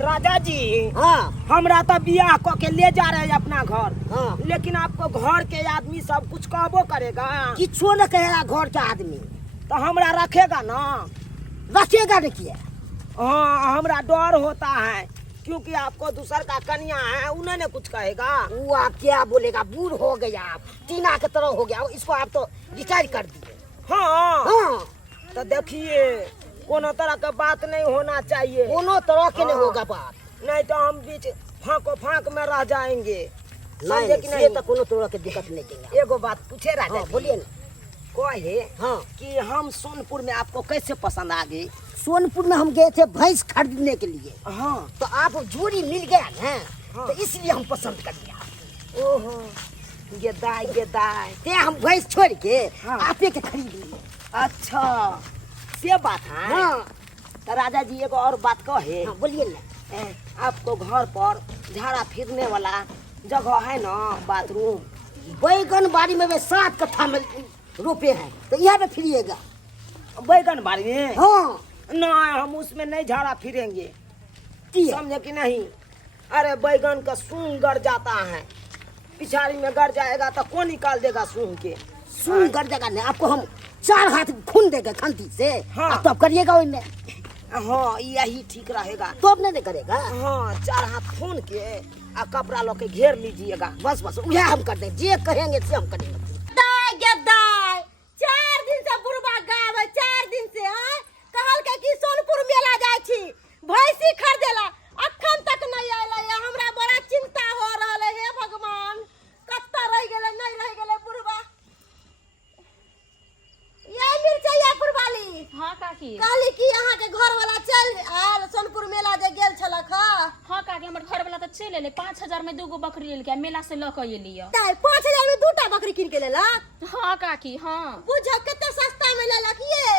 राजा जी हाँ हमरा तो बियाह क के ले जा रहे हैं अपना घर। हाँ लेकिन आपको घर के आदमी सब कुछ कहबो करेगा किछो न कहेगा घर के आदमी, तो हमरा रखेगा ना? रखेगा न किया। हाँ हमरा डर होता है क्योंकि आपको दूसर का कन्या है, उन्होंने कुछ कहेगा। वो आप क्या बोलेगा, बूढ़ हो गया आप, टीना के तरह हो गया, इसको आप तो रिटायर कर दिए। हाँ हाँ तो देखिए कोनो तरह का बात नहीं होना चाहिए, कोनो तरह के नहीं हाँ। होगा बात। नहीं तो हम बीच फांको फांक में रह जाएंगे। नहीं समझे कि नहीं, नहीं? तो कोनो तरह के दिक्कत नहीं देंगे। एगो बात पूछे राजा हाँ जी, बोलिए ना। कहे हाँ कि हम सोनपुर में आपको कैसे पसंद आ गई? सोनपुर में हम गए थे भैंस खरीदने के लिए, हाँ तो आप जोड़ी मिल गया ना, हाँ। तो इसलिए हम पसंद कर लिया। ओहो गेदाय गेदाय। ते हम भैंस छोड़ के हाँ। आपे के खरीद लिए। अच्छा से बात है। हाँ तो राजा जी एगो और बात कहे, हाँ बोलिए ना। आपको घर पर झाड़ा फिरने वाला जगह है ना, बाथरूम? बैगन बाड़ी में वे 7 कट्ठा में रोपे हैं, तो यहाँ पे फिरिएगा। बैगन बाड़ी में? हाँ नहीं हम उसमें नहीं झाड़ा फिरेंगे, किया। समझे कि नहीं? अरे बैगन का सूंग गड़ जाता है, पिछाड़ी में गड़ जाएगा तो कौन निकाल देगा सूंग के? सुन कर जगह नहीं, आपको हम 4 हाथ खून देगा खंती से। हाँ। आप तो अब करिएगा उनमें, हाँ यही ठीक रहेगा। तो अब नहीं करेगा। हाँ 4 हाथ खून के आ कपड़ा लो के घेर लीजिएगा। बस बस यह हम कर दें, जे कहेंगे से हम करेंगे। दाय गदाय 4 दिन से बुढ़बा गावे, 4 दिन से कहल के कि सोनपुर मेला जाय छी, भैंसी खरीदेला, अखन तक नहीं आइला है। हमरा बड़ा चिंता हो रहल है। हे भगवान कत्ता रह गेले, नहीं रह गेले बुढ़बा। ये मिर्चैया पुरवाली हाँ काकी। कहली कि अहाँ के घर वाला चल आयल सोनपुर मेला जे गेल छलक। हाँ काकी हमर घर वाला तो चल एले, 5,000 में 2 बकरी लेल के मेला से ल के एलिए। 5,000 में 2टा बकरी किन के लेलक। हाँ काकी हाँ। बुझ कते सस्ता में लेलक ये।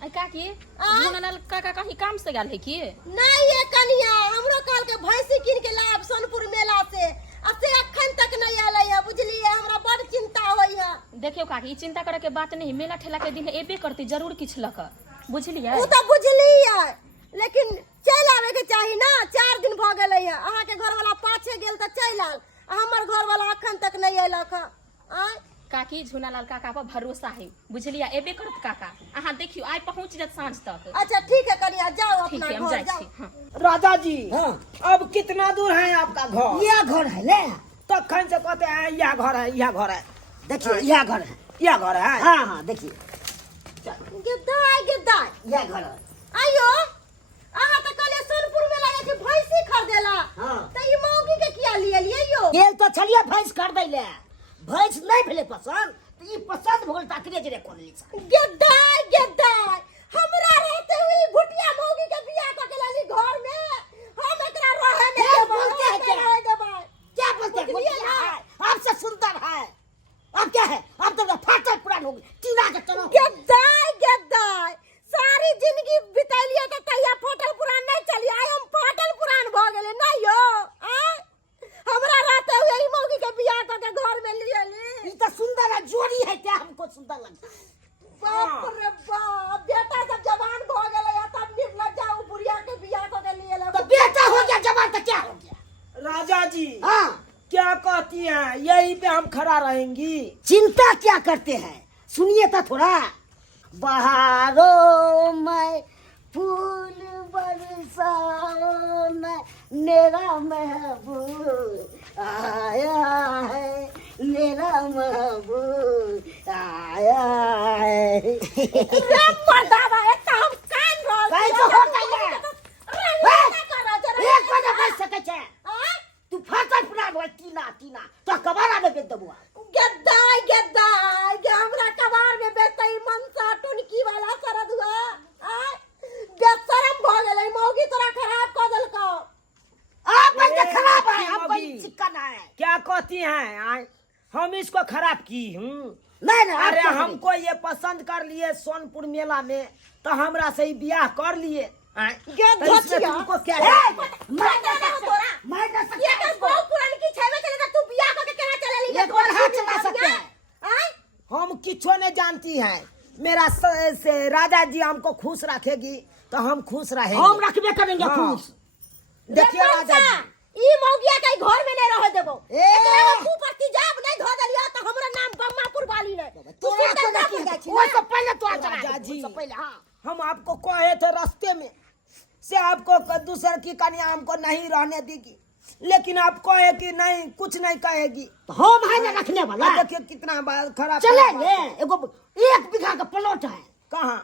आई काकी झुननल काका कहीं काम से गेल है की? नहीं ये कनिया हमरो काल के भैंसी किन के लाब सोनपुर मेला से, अब से अखन तक नहीं आले है। बुझलिए हमरा बड़ चिंता होई है। देखियो काकी चिंता करे के बात नहीं, मेला ठेला के दिन एबे करती जरूर किछ लक, बुझलिए? उ तो बुझलिए, लेकिन चल आवे के चाही ना। 4 दिन भ गेलै है, अहाँ के घर वाला पाछे गेल त चल आल, हमर घर वाला अखन तक नहीं आइलक है। काकी झुनालाल काका पर भरोसा है, बुझलिए? एबे करत काका, अहाँ देखियो आइ पहुंच जात साँझ तक। अच्छा ठीक है कनिया, जाओ ठीक अपना है हम घर जाई जाओ। छी। हाँ राजा जी हाँ अब कितना दूर है आपका घर? यह घर है ना, तखन से कहते हैं यह घर है, यह घर है, देखिए यह घर है। यह घर है। हाँ हाँ देखिए गिद्दाय गिद्दाय यह घर है। आयो अहाँ त कहले सोनपुर में लगे कि भैंसी खरीदेला। हाँ। त ई मौगी के किया लिए यो? गेल तो छलिए भैंस खरीदै ले, भैंस नहीं भेले पसंद, तो ई पसंद भोल ताकरे जरे कोन ली छ। गद्दाय गद्दाय हमरा रहते हुए भुटिया मौगी के बियाह क के लाली घर में, हम एकरा रहे में क्या देबै, बोलते हैं क्या? रहे देबै। क्या बोलते हैं? बुझलिए क्या ना? है? आपसे सुंदर है, अब क्या है? अब तो फाटल पुरान हो गई, टीना के तरह। गद्दाय गद्दाय सारी जिंदगी बितैलिए त कहिया फटल पुरान नहीं चली, आइ हम फटल पुरान भ गेले ना यो। हमरा रहते हुए ई मौगी के बियाह क के घर में लिए ली। ये तो सुंदर है, जोड़ी है, क्या हमको सुंदर लगता है। बाप रे बाप, बेटा जब जवान भ गेले है तब निकल जाऊ बुढ़िया के बियाह क के लिए ले। तो बेटा हो गया जवान तो क्या हो गया? राजा जी हाँ क्या कहती हैं, यहीं पे हम खड़ा रहेंगी? चिंता क्या करते हैं, सुनिए तो थोड़ा। बहारों में फूल बरसाओ में मेरा महबूब आया है, मेरा महबूब आया है। रे मर्दावा एक त हम कान रोल। कैसे हो गया? एक बजे बज सके छे, तू फाटल पुरान हो, टीना टीना तो कबारा में बेच देबो। गद्दाय गद्दाय के हमरा कबार में बेतई मनसा टुनकी वाला सरद हुआ। बेशरम भ गेलै, मौगी तोरा खराब क देलको। आप बंदे खराब है, ए, आप मौगी। कोई चिकन है। क्या कहती हैं? हम इसको खराब की हूँ? नहीं नहीं, अरे आप क्या हमको ये पसंद कर लिए सोनपुर मेला में, तो हमरा से ही ब्याह कर लिए। गेट तो इसमें धोचिया। तुमको क्या करेंगे? है? मैं नहीं सकता, तोरा। मैं नहीं सकता ये के इसको। बहुत पुरानी की छेबे चले त तू बियाह क के केना चलेली? एक और हाथ चला सकते हैं। हम किछो नहीं जानती हैं। मेरा से राजा जी हमको खुश रखेगी तो हम खुश रहेंगे। हम रखबे करेंगे हाँ। खुश। देखिए राजा जी, ई मौगिया के घर में नहीं रह देबो। ए! एकरा में तू तेजाब नहीं धो देलियो तो हमरा नाम बम्मापुर वाली ने। तू तोरा सुंदर को ना नहीं बुझाई छी वो ना। सब पहले तो आ राजा जी, पहले हां हम आपको कहे थे रास्ते में से आपको दूसरे की कन्या हमको नहीं रहने देगी, लेकिन आप कहे कि नहीं, कुछ नहीं कहेगी। तो हम है ना रखने वाला। अब देखिए कितना बात खराब चलेंगे, एगो 1 बीघा का प्लॉट है, कहाँ?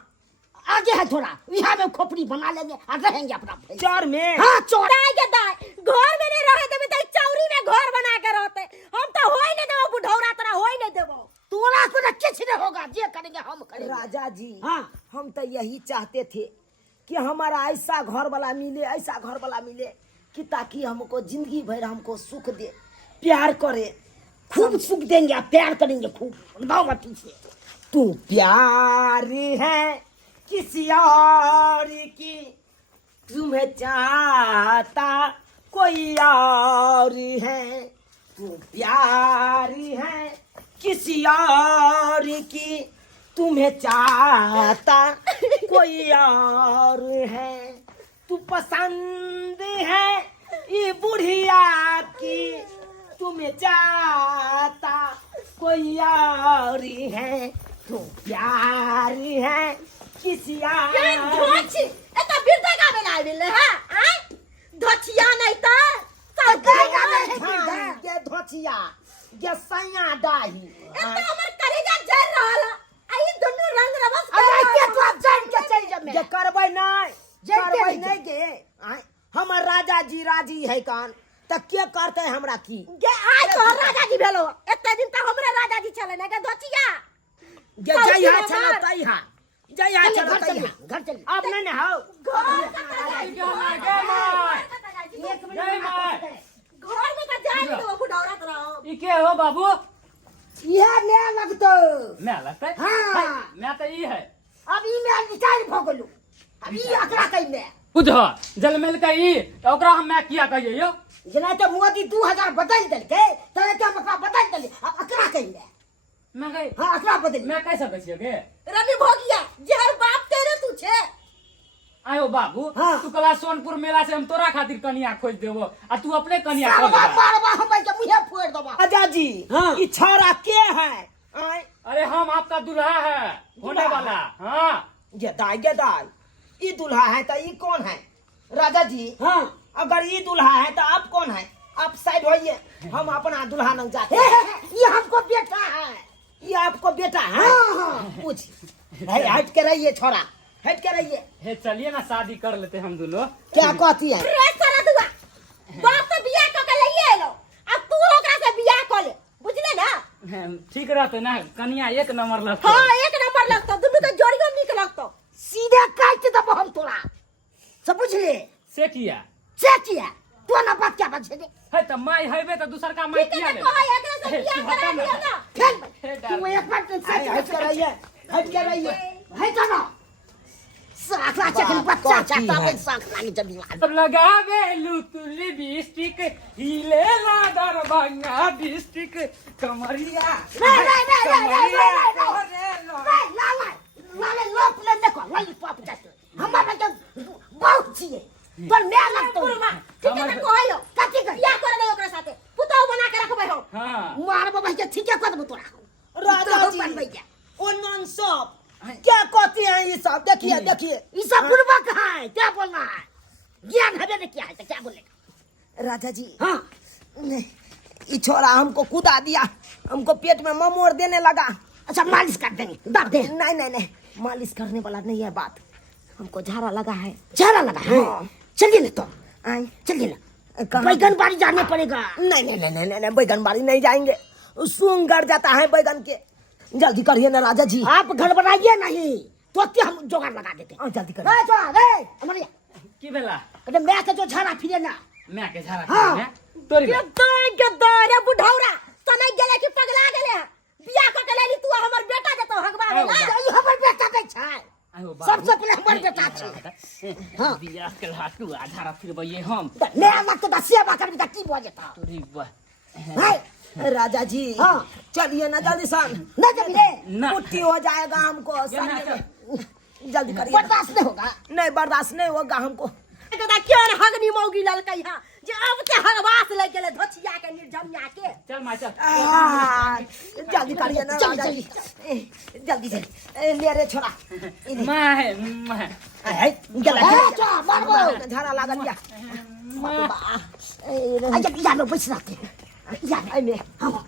आगे है थोड़ा, यहाँ में खोपड़ी बना लेंगे और रहेंगे अपना भाई। चौर में? हाँ चौर। दाई के दाई घर में नहीं रहे देबे त चौरी में घर बना के रहते। हम तो होई नहीं देबो बुढ़ौरा तरह होई नहीं देबो। तोरा को कुछ नहीं होगा, जे करेंगे हम करेंगे। राजा जी, हाँ। हम तो यही चाहते थे कि हमारा ऐसा घर वाला मिले, ऐसा घर वाला मिले कि ताकि हमको जिंदगी भर हमको सुख दे, प्यार करे। खूब सुख देंगे, आप प्यार करेंगे खूब, भगवती से। तू प्यार है किसी और की, तुम्हें चाहता कोई और है। तू प्यार है किसी और की, तुम्हें चाहता कोई और है। तू पसंद है ये बुढ़िया की, तुम्हें चाहता कोई और है। तू प्यार है किसी ये और धोची एता बिरदा का बेला मिले है आय धोचिया नहीं त हाँ, ये धोचिया, ये सैया डाही। एता हमर करेजा जर रहल आई दुनु रंग रवस अरे के तो आप जान के चल जा ये मैं। करबै नहीं, जैसे करबै नहीं नहीं गे। आय, हमर राजा जी राजी है कान, त के करते हमरा की? गे आय तो राजा जी भेलो एते दिन त हमरे राजा जी छले ने गे धोचिया। ये सौती जय हा हमर। चलो तई हा, जय हा चलिए, चलो घर तई चलिए, हा। घर चलिए। अब नहीं ना हो। घर में त जाई तो बुढ़ौरा तरह। ई के हो बाबू? यह मैं लगतो। मैं लगता है? हाँ। मैं तो ई है। अब ई मैं निकाल भोगलू, अब ई अकड़ा कई मैं। बुझ जलमेल का ई तो ओकरा हम मैं किया कहिए यो। जना तो मोदी 2000 बदल दल के, तने तो मका बदल दल, अब अकड़ा कई मैं। मैं कही हाँ अकड़ा बदल। मैं कैसे कहिए के? रवि भोगिया जहर बाप तेरे तू छे। आयो बाबू, हाँ। तू कला सोनपुर मेला से हम तोरा खातिर कनिया खोज देबो आ तू अपने कनिया खोज मारवा दे। मारवा हम के मुंह फोड़ दबा। राजा जी, हाँ। ये छोरा के है? आय, अरे हम आपका दुल्हा है, होने दुल्हा? वाला। हाँ ये दाई, ये दुल्हा है तो ये कौन है? राजा जी, हाँ अगर ये दुल्हा है तो आप कौन है? आप साइड होइए, हम अपना दुल्हा नंग जाते हे, हैं। हे, ये हमको बेटा है। ये आपको बेटा है? हाँ हाँ पूछ, हट के रहिए छोरा, हट के रहिए। हे चलिए ना शादी कर लेते हम दोनों। क्या कहती है? रे सारा दुआ बाप तो बियाह क के लइए एलो। अब तू ओकरा से बियाह क ले बुझले ना। ठीक रहते ना, कनिया एक नंबर लगता। हां एक नंबर लगतो, दुनु के जोड़ियो निक लगतो। सीधे काट दबो हम तोरा, सब बुझले? से किया से किया तो ना बात क्या बचे दे। है तो माई हइबे तो दूसर का माई ठीक किया है ले। तो कह एकरा से बियाह करा दियो ना। खेल तू एक बार से हट के रहिए, हट के रहिए। है जानो साखला चकन बच्चा चाहता है साखला की जल्दी तब लगावे लुतु लिपस्टिक हिले ला दरभंगा डिस्ट्रिक्ट कमरिया नहीं लाले लोप ले देखो लॉलीपॉप जैसे हमारा तो बहुत चाहिए पर मैं लगता पुरमा हूँ ठीक है तो कहियो कथी कर बियाह करे दे ओकरा साथे पुतौ बना के रखबै हम। हाँ मार बाबा के ठीक है कर दो तोरा राजा जी, बन भैया ओ नॉन सब क्या कहते हैं ये सब? देखिए देखिए, ये सब बुढ़वा कहाँ है, क्या बोलना है? ज्ञान हमें ने क्या है तो क्या बोलेगा? राजा जी, हाँ नहीं, ये छोरा हमको कूदा दिया, हमको पेट में ममोड़ देने लगा। अच्छा मालिश कर देंगे, दब दे। नहीं नहीं नहीं, मालिश करने वाला नहीं है बात, हमको झाड़ा लगा है। चला लगा है हाँ। चलिए ना तो आए, चलिए ना कहाँ? बैगन बाड़ी जाने पड़ेगा। नहीं नहीं नहीं नहीं नहीं, बैगन बाड़ी नहीं जाएंगे, सूंग गड़ जाता है बैगन के। जल्दी करिए ना राजा जी। आप घर बनाइए नहीं तो हम जुगाड़ लगा देते हैं। जल्दी करिए। ए, छोड़ा, ए, हमारे की भेला अरे मैं के जो झाड़ा फिरे ना मैं के झाड़ा हाँ। में तोरी के दाई रे बुढ़ौरा तने गेले कि पगला गेले बियाह क के लेली तू हमर बेटा देतो हगबा में ना। ये हमर बेटा के छै आयो सबसे पहले हमर बेटा छै। हाँ बियाह के हाथू झाड़ा फिरबइए हम ले अलग तो सेवा करबी त की भ जेता तोरी बा है राजा जी, हाँ। चलिए ना जल्दी सन, ना जब रे ना पुट्टी हो जाएगा हमको। ये ना शरीर में। जल्दी करिए। बर्दाश्त नहीं होगा। नहीं बर्दाश्त नहीं होगा हमको, दादा क्यों न हगनी मौगी ललकै हां जे अब ते हगवास लग गेले धोचिया के निर्जमिया के चल माँ चल जल्दी करिए ना राजा जी जल्दी से ले रे छोरा माँ है है गला क्या मारबो झाड़ा लागल या अजब यार बैठ रहते यार आई में हम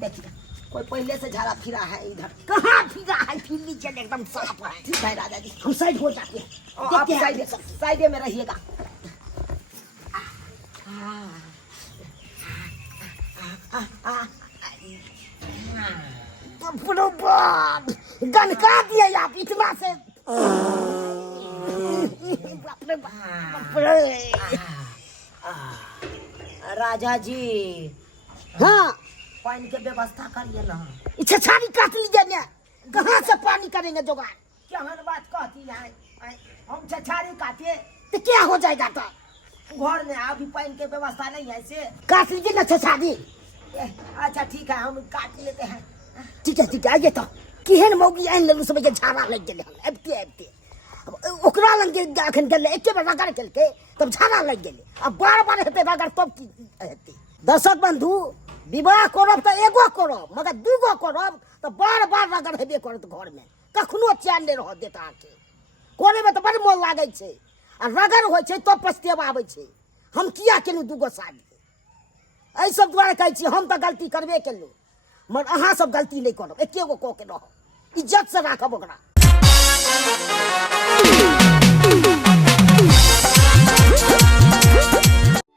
देखिए कोई पहले से झाड़ा फिरा है इधर कहाँ फिरा है फिर नीचे एकदम साफ है ठीक है राजा जी हम साइड हो जाते हैं आप साइड में रहिएगा गन का दिए आप इतना से बाप रे बाप रे राजा जी हाँ पानी के व्यवस्था करिए ना इच्छा छानी काट लीजिए ना कहाँ से पानी करेंगे जुगाड़ क्या हर बात कहती है हम छछारी काटे तो क्या हो जाएगा तो घर में अभी पानी के व्यवस्था नहीं है से काट लीजिए ना छछानी अच्छा ठीक है हम काट लेते हैं ठीक है आइए तो केहन मौगी आइन लेलु सब के झाड़ा लग गेले एबते ओकरा लंग के अखन गेले एके बेर रगड़ केलके तब झाड़ा लग गेले अब बार हेते रगड़ तब की हेते दर्शक बंधु विवाह करब तो एगो करब मगर दूगो करब तो बार रगड़ हेबे करत घर में कखनो चैन नहीं रह देता के कोने में तो बड़ मोन लागे छे आ रगड़ होय छे तो पछतेवा आबै छे हम किया केलु दूगो शादी एहि सब द्वारा कहै छी हम तो गलती करबे केलु मगर अहाँ सब गलती नहीं करब एके गो कह के रह इज्जत से राखब ओकरा